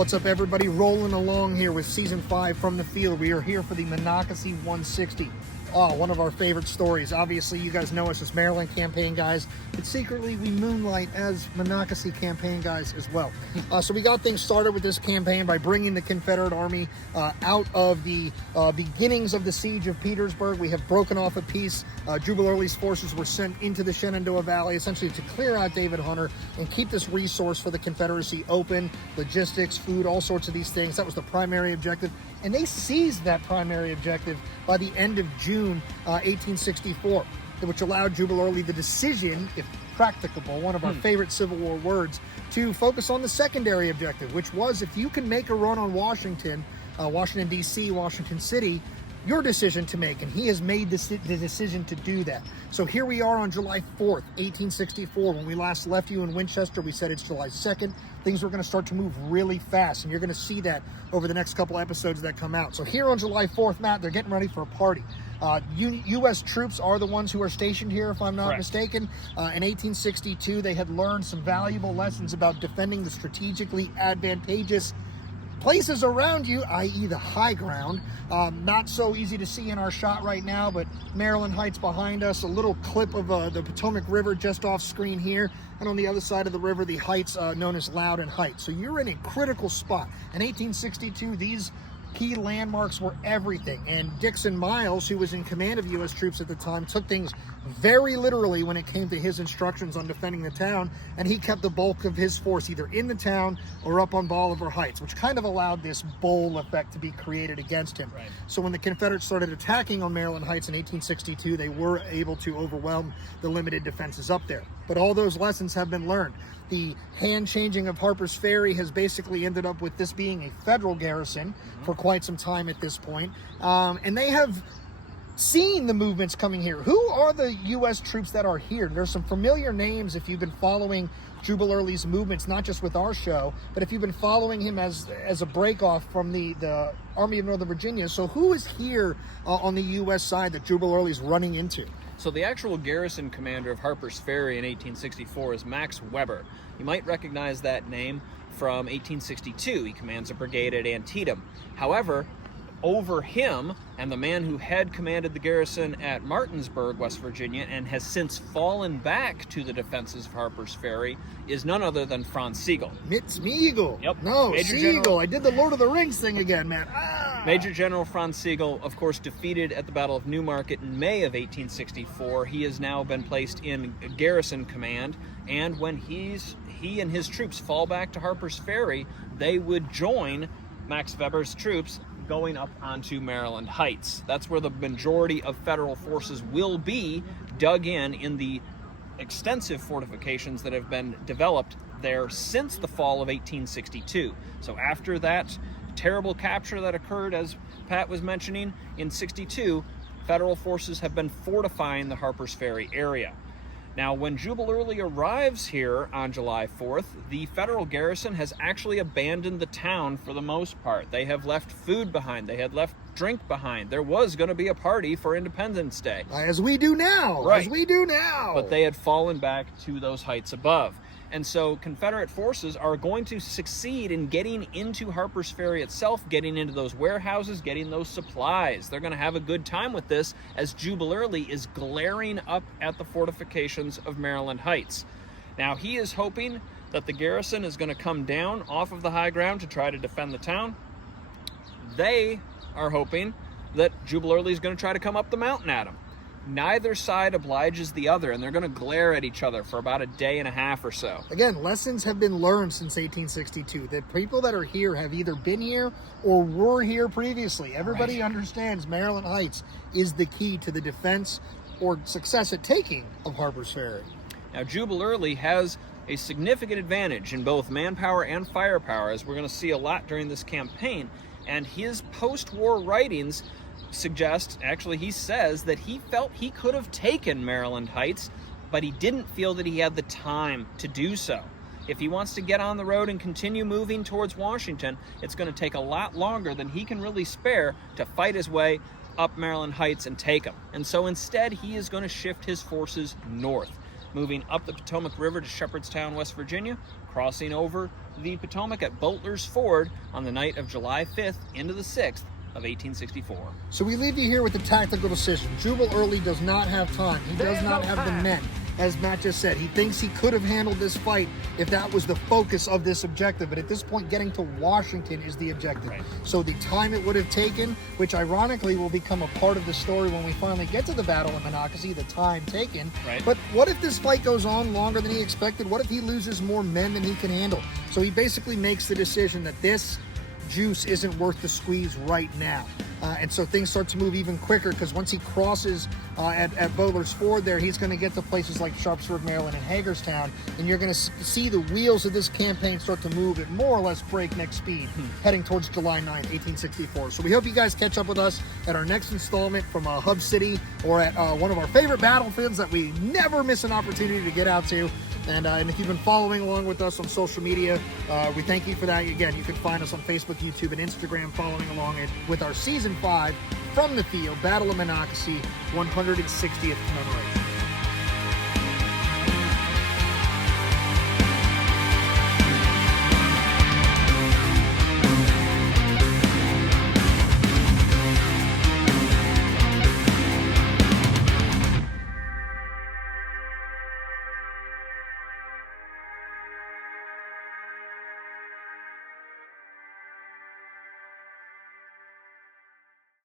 What's up, everybody? Rolling along here with Season 5 from the field. We are here for the Monocacy 160. Oh, one of our favorite stories. Obviously, you guys know us as Maryland campaign guys, but secretly we moonlight as Monocacy campaign guys as well. So we got things started with this campaign by bringing the Confederate Army out of the beginnings of the siege of Petersburg. We have broken off a piece. Jubal Early's forces were sent into the Shenandoah Valley, essentially to clear out David Hunter and keep this resource for the Confederacy open, logistics, food, all sorts of these things. That was the primary objective. And they seized that primary objective by the end of June 1864, which allowed Jubal Early the decision, if practicable, one of our favorite Civil War words, to focus on the secondary objective, which was, if you can make a run on Washington, Washington, D.C., Washington City, your decision to make, and he has made the decision to do that. So here we are on July 4th, 1864. When we last left you in Winchester, we said it's July 2nd. Things were going to start to move really fast, and you're going to see that over the next couple episodes that come out. So here on July 4th, Matt, they're getting ready for a party. U.S. troops are the ones who are stationed here, if I'm not mistaken. In 1862, they had learned some valuable lessons about defending the strategically advantageous places around you, i.e. the high ground. Not so easy to see in our shot right now, but Maryland Heights behind us, a little clip of the Potomac River just off screen here, and on the other side of the river, the heights known as Loudon Heights. So you're in a critical spot. In 1862, these key landmarks were everything, and Dixon Miles, who was in command of U.S. troops at the time, took things very literally when it came to his instructions on defending the town, and he kept the bulk of his force either in the town or up on Bolivar Heights, which kind of allowed this bowl effect to be created against him. So when the Confederates started attacking on Maryland Heights in 1862, they were able to overwhelm the limited defenses up there. But all those lessons have been learned. The hand changing of Harper's Ferry has basically ended up with this being a federal garrison for quite some time at this point. And they have seen the movements coming here. Who are the U.S. troops that are here? There's some familiar names if you've been following Jubal Early's movements, not just with our show, but if you've been following him as a breakoff from the Army of Northern Virginia. So who is here on the U.S. side that Jubal Early's running into? So the actual garrison commander of Harper's Ferry in 1864 is Max Weber. You might recognize that name from 1862. He commands a brigade at Antietam. However, over him, and the man who had commanded the garrison at Martinsburg, West Virginia, and has since fallen back to the defenses of Harper's Ferry, is none other than Franz Sigel. It's Meagle. Yep. No, Major Sigel. General. I did the Lord of the Rings thing again, man. Major General Franz Sigel, of course, defeated at the Battle of Newmarket in May of 1864. He has now been placed in garrison command, and when he and his troops fall back to Harper's Ferry, they would join Max Weber's troops going up onto Maryland Heights. That's where the majority of federal forces will be dug in the extensive fortifications that have been developed there since the fall of 1862. So after that terrible capture that occurred, as Pat was mentioning, in 62, federal forces have been fortifying the Harper's Ferry area. Now, when Jubal Early arrives here on July 4th, the federal garrison has actually abandoned the town for the most part. They have left food behind. They had left drink behind. There was going to be a party for Independence Day. As we do now. Right. As we do now. But they had fallen back to those heights above. And so Confederate forces are going to succeed in getting into Harper's Ferry itself, getting into those warehouses, getting those supplies. They're going to have a good time with this as Jubal Early is glaring up at the fortifications of Maryland Heights. Now, he is hoping that the garrison is going to come down off of the high ground to try to defend the town. They are hoping that Jubal Early is going to try to come up the mountain at him. Neither side obliges the other, and they're going to glare at each other for about a day and a half or so. Again, lessons have been learned since 1862. The people that are here have either been here or were here previously. Everybody understands Maryland Heights is the key to the defense or success at taking of Harper's Ferry. Now, Jubal Early has a significant advantage in both manpower and firepower, as we're going to see a lot during this campaign, and his post-war writings suggest, actually he says, that he felt he could have taken Maryland Heights, but he didn't feel that he had the time to do so. If he wants to get on the road and continue moving towards Washington, it's going to take a lot longer than he can really spare to fight his way up Maryland Heights and take them. And so instead, he is going to shift his forces north, moving up the Potomac River to Shepherdstown, West Virginia, crossing over the Potomac at Boatler's Ford on the night of July 5th into the 6th of 1864. So we leave you here with the tactical decision. Jubal Early does not have time. He does not have the men. As Matt just said, he thinks he could have handled this fight if that was the focus of this objective. But at this point, getting to Washington is the objective. Right. So the time it would have taken, which ironically will become a part of the story when we finally get to the battle of Monocacy, the time taken. Right. But what if this fight goes on longer than he expected? What if he loses more men than he can handle? So he basically makes the decision that this juice isn't worth the squeeze right now. And so things start to move even quicker, because once he crosses at Boatler's Ford there, he's going to get to places like Sharpsburg, Maryland, and Hagerstown, and you're going to see the wheels of this campaign start to move at more or less breakneck speed, heading towards July 9th, 1864. So we hope you guys catch up with us at our next installment from Hub City, or at one of our favorite battlefields that we never miss an opportunity to get out to. And if you've been following along with us on social media, we thank you for that. Again, you can find us on Facebook, YouTube, and Instagram following along with our Season 5 From the Field, Battle of Monocacy, 160th commemoration.